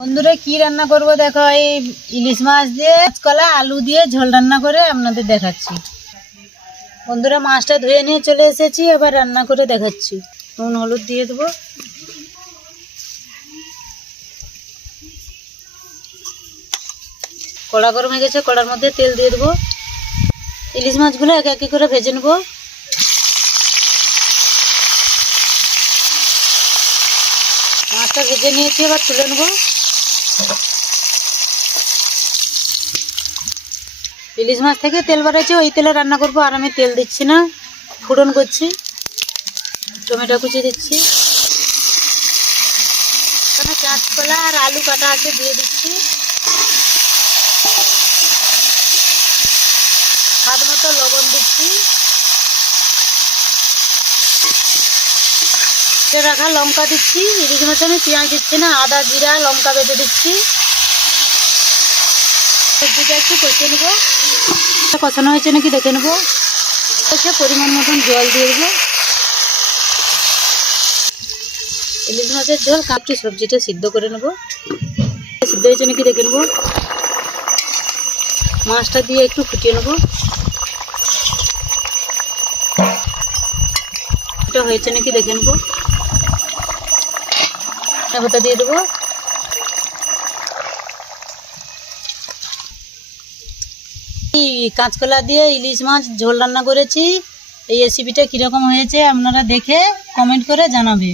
বন্ধুরা কি রান্না করব দেখো, এই ইলিশ মাছ দিয়ে কাঁচকলা আলু দিয়ে ঝোল রান্না করে আপনাদের দেখাচ্ছি। বন্ধুরা মাছটা ধুয়ে নিয়ে চলে এসেছি, এবার রান্না করে দেখাচ্ছি। নুন হলুদ দিয়ে দেবো। কড়া গরম হয়ে গেছে, কড়ার মধ্যে তেল দিয়ে দেবো। ইলিশ মাছগুলো এক এক করে ভেজে নেবো। মাছটা ভেজে নিয়েছি, এবার তুলে নেবো। ইলিশ মাছ থেকে তেল বাড়াচ্ছি, ওই তেলে রান্না করবো। আর আমি তেল দিচ্ছি না, ফোড়ন করছি। টমেটো কুচি দিচ্ছি, এখানে কাঁচকলা আর আলু কাটা আছে দিয়ে দিচ্ছি। স্বাদ মতো লবণ দিচ্ছি। রাখা লঙ্কা দিচ্ছি। ইলিশ মাছে আমি পেঁয়াজ দিচ্ছি না, আদা জিরা লঙ্কা বেটে দিচ্ছি। সবজিটা একটু কষিয়ে নেবো। কষানো হয়েছে নাকি দেখে নেবো। পরিমাণ মতন জল দিয়ে দেবো। ইলিশ মাছের ঝোল কাঁচি সবজিটা সিদ্ধ করে নেবো। সিদ্ধ হয়েছে নাকি দেখে নেবো। মাছটা দিয়ে একটু ফুটিয়ে নেবো। এটা হয়েছে নাকি দেখে নেবো। ঢাকাটা দিয়ে দেবো। কাঁচকলা দিয়ে ইলিশ মাছ ঝোল রান্না করেছি। এই রেসিপিটা কীরকম হয়েছে আপনারা দেখে কমেন্ট করে জানাবে।